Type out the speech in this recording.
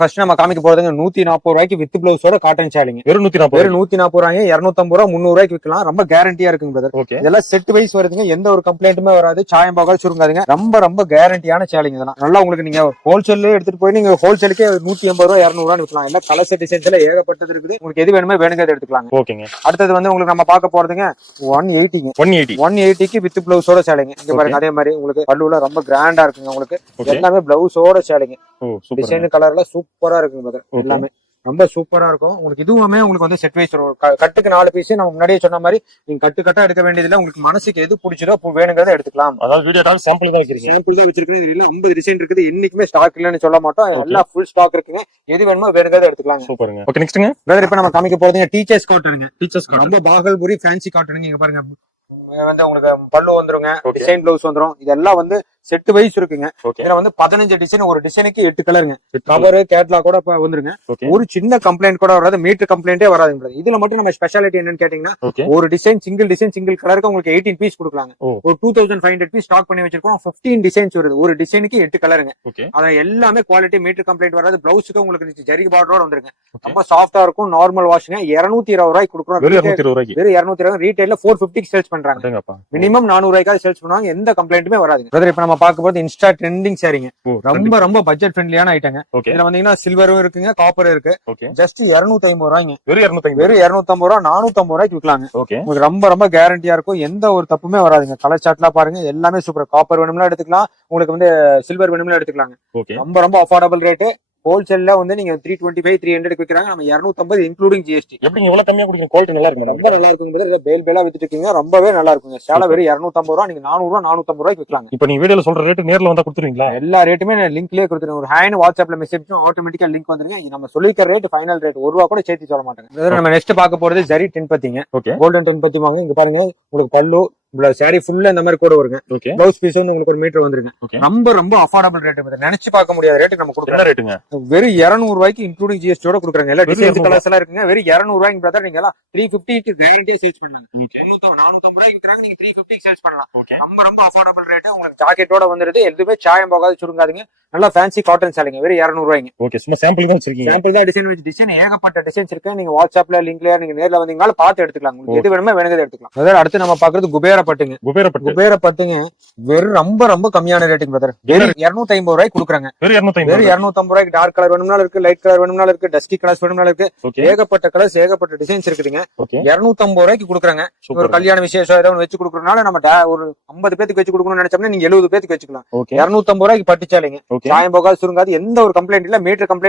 First நம்ம காமிக்க போறதுங்க 140 ரூபாய்க்கு வித் பிளவுஸோட காட்டன் சேலைங்க. வெறும் 140 ரூபாய் 250 ரூபா 300 ரூபாய்க்கு விற்கலாம். ரொம்ப கேரண்டியா இருக்குங்க பிரதர். ஓகே. இதெல்லாம் செட் வைஸ் வருதுங்க. எந்த ஒரு கம்ப்ளைண்ட்டுமே வராது. சாயம் போகாது, சுருங்காதுங்க. ரொம்ப ரொம்ப கேரண்டியான சேலைங்க இதெல்லாம். நல்லா உங்களுக்கு நீங்க ஹோல்சேல்ல எடுத்துட்டு போய் நீங்க ஹோல்சேலுக்கே 180 ரூபாய் 200 ரூபாய் விற்கலாம். எல்லாம் கலர் செட் டிசைன்ஸ்ல ஏகப்பட்டது இருக்குது. உங்களுக்கு எது வேணுமே வேணுங்கிறத எடுத்துக்கலாம். ஓகேங்க. அடுத்தது வந்து உங்களுக்கு நம்ம பார்க்க போறதுங்க 180ங்க. 180க்கு வித் பிளவுஸோட சேலைங்க. இங்க பாருங்க அதே மாதிரி உங்களுக்கு பல்லுல ரொம்ப கிராண்டா இருக்குங்க. உங்களுக்கு எல்லாமே பிளவுஸோட சேலைங்க. டிசைன் கலர்ல சூப்பரா இருக்குங்க பிரதர். எல்லாமே ரொம்ப சூப்பரா இருக்கும். உங்களுக்கு இதுவுமே உங்களுக்கு வந்து செட் வைஸ் வரும். கட்டுக்கு 4 பீஸ் நம்ம முன்னாடியே சொன்ன மாதிரி நீங்க கட்டா எடுக்க வேண்டியதுல உங்களுக்கு மனசுக்கு எது பிடிச்சதோ வேணுங்கிறத எடுத்துக்கலாம். அதாவது வீடியோ கால் சாம்பிள் தான் வச்சிருக்கீங்க. சாம்பிள் தான் வச்சிருக்கேன். இதுல 50 டிசைன் இருக்குது. என்னைக்குமே ஸ்டாக் இல்லன்னு சொல்ல மாட்டோம். எல்லாம் ஃபுல் ஸ்டாக் இருக்குங்க. எது வேணுமோ வேணுங்கிறத எடுத்துக்கலாம். சூப்பருங்க. ஓகே நெக்ஸ்ட்ங்க பிரதர் இப்ப நம்ம காமிக்க போறதுங்க டீச்சர்ஸ் காட்டனுங்க. ரொம்ப பாகல்புரி ஃபேன்சி காட்டனுங்க. இங்க பாருங்க வந்து உங்களுக்கு பல்லு வந்துருங்க, டிசைன் பிளவுஸ் வந்துரும். இதெல்லாம் வந்து செட் வைஸ் இருக்குங்க. இதுல வந்து 15 டிசைன், ஒரு டிசைனுக்கு 8 கலருங்க. கவர் கேட்லாக் கூட வந்துருங்க. ஒரு சின்ன கம்ப்ளைண்ட் கூட வராது, மீட்டர் கம்ப்ளைண்டே வராதுங்க. இதுல மட்டும் நம்ம ஸ்பெஷாலிட்டி என்னன்னு கேட்டீங்கன்னா ஒரு டிசைன் சிங்கிள் கலருக்கு உங்களுக்கு 18 பீஸ் கொடுக்கலாங்க. ஒரு 2500 பீஸ் ஸ்டாக் பண்ணி வச்சிருக்கோம். 15 டிசைன்ஸ் வருது. ஒரு டிசைனுக்கு 8 கலருங்க. அத எல்லாமே குவாலிட்டி மீட்டர் கம்ப்ளைண்ட் வராது. பிளவுஸுக்கு உங்களுக்கு ஜரி பார்டரோட வந்துருங்க. ரொம்ப சாஃப்டா இருக்கும். நார்மல் வாஷிங்க. 220 ரூபாய்க்கு கொடுக்குறோம். வெறும் 220 ரீட்டைல்ல 450 சேல்ஸ் பண்றாங்க. மினிமம் 400 ரூபாய்க்கு சேல்ஸ் பண்ணுவாங்க. எந்த கம்ப்ளைண்ட்டுமே வராது. இப்ப நம்ம பார்க்க போறது இன்ஸ்டா ட்ரெண்டிங் சாரிங்க. ரொம்ப ரொம்ப பட்ஜெட் ஃப்ரெண்ட்லியான ஐட்டங்க. இதுல வந்தீங்கன்னா சில்வரும் இருக்குங்க, காப்பர் இருக்கு. ஜஸ்ட் 250 ரூபாய்ங்க. வெறும் 250 ரூபாய் 450 ரூபாய்க்கு விற்கலாங்க. உங்களுக்கு ரொம்ப ரொம்ப கேரண்டியா இருக்கும். எந்த ஒரு தப்புமே வராதுங்க. கலர் சார்ட்லாம் பாருங்க எல்லாமே சூப்பர். காப்பர் வேணும்னா எடுத்துக்கலாம். உங்களுக்கு வந்து சில்வர் வேணும்னா எடுத்துக்கலாங்க. ரொம்ப ரொம்ப அஃபோர்டபிள் ரேட்டு. ஹோல்சேல்ல வந்து நீங்க 325 300 விற்கிறாங்க. நம்ம 250 இன்க்ளூடிங் ஜிஎஸ்டி. எப்படி இவ்வளவு கம்மியா குடிங்க? குவாலிட்டி நல்லா இருக்கு. ரொம்ப நல்லா இருக்குங்க. பேலா வித்துட்டு இருக்கீங்க. ரொம்பவே நல்லா இருக்குங்க. சேலை வெறும் 250 ரூபாய். நீங்க 400 ரூபாய் 450 ரூபாய்க்கு விற்கலாம். இப்ப நீங்க வீடியோல சொல்ற ரேட் நேர்ல வந்தா கொடுத்துருவீங்களா? எல்லா ரேட்டுமே லிங்க்லயே கொடுத்துருங்க. ஒரு ஹேண்ட் வாட்ஸ்அப்ல மெசேஜ் ஆட்டோமேட்டிக்கா லிங்க் வந்துருங்க. நம்ம சொல்லிக்கிற ரேட் ஃபைனல் ரேட் 1 ரூபா கூட சேர்த்து சொல்ல மாட்டாங்க. நம்ம நெக்ஸ்ட் பார்க்க போறது ஜரி 10 கோல்டன் 10 வாங்க. இங்க பாருங்க உங்களுக்கு பல்லு சாரி ஃபுல்லா இந்த மாதிரி கூட வருங்க. பிளவுஸ் பீஸ் வந்து உங்களுக்கு ஒரு மீட்டர் வந்துருங்க. ரொம்ப ரொம்ப அஃபோர்டபிள் ரேட். நினைச்சு பார்க்க முடியாத ரேட் நம்ம கொடுக்குற ரேட்டுங்க. வெறும் 200 ரூபாய்க்கு இன்க்ளூடிங் ஜிஎஸ்டியோட கொடுக்குறாங்க. எல்லா டிசைன் கலர்ஸ் எல்லாம் இருக்குங்க. வெறும் 200 ரூபாய்க்கு பிரதர் நீங்க எல்லாம் 350 கேரண்டியா சேல்ஸ் பண்ணலாம். 450 ரூபாய்க்கு விற்கிறாங்க. நீங்க 350 சேல்ஸ் பண்ணலாம். ரொம்ப ரொம்ப அஃபோர்டபிள் ரேட். உங்களுக்கு ஜாக்கெட்டோட வந்துருது. எதுவுமே சாயம் போகாது, சுருங்காதுங்க. நல்லா ஃபேன்சி காட்டன் சேலைங்க. வெறும் 200 ரூபாய்ங்க. ஓகே. சும்மா சாம்பிள் தான் வச்சிருக்கீங்க. சாம்பிள் தான் டிசைன் வச்சு டிசைன் ஏகப்பட்ட டிசைன்ஸ் இருக்கு. நீங்க வாட்ஸ்அப்ல லிங்க்ல நீங்க நேர்ல வந்தீங்கனால பார்த்து எடுத்துக்கலாம். உங்களுக்கு எது வேணுமோ வேணுங்கிறத எடுத்துக்கலாம். அதாவது அடுத்து நம்ம பாக்குறது குபேர பட்டுங்க. குபேர பட்டுங்க வெறும் ரொம்ப ரொம்ப கம்மியான ரேட்டுங்க பிரதர். வெறும் 250 ரூபாய்க்கு கொடுக்குறாங்க. வெறும் 250 ரூபாய்க்கு டார்க் கலர் வேணும்னாலும் இருக்கு, லைட் கலர் வேணும்னாலும் இருக்கு, டஸ்கி கலர்ஸ் வேணும்னாலும் இருக்கு. ஏகப்பட்ட கலர்ஸ் ஏகப்பட்ட டிசைன்ஸ் இருக்குதுங்க. 250 ரூபாய்க்கு கொடுக்குறாங்க. ஒரு கல்யாண விசேஷம் ஏதோ வச்சு கொடுக்கறதுனால நம்ம ஒரு 50 பேருக்கு வச்சு கொடுக்கணும்னு நினைச்சோம்னா நீங்க 70 பேருக்கு வச்சுக்கலாம். 250 ரூபாய்க்கு பட்டு சேலைங்க. சாயம் போகாது, சுருங்காது. எந்த ஒரு கம்ப்ளைண்ட் இல்ல. Metre complaint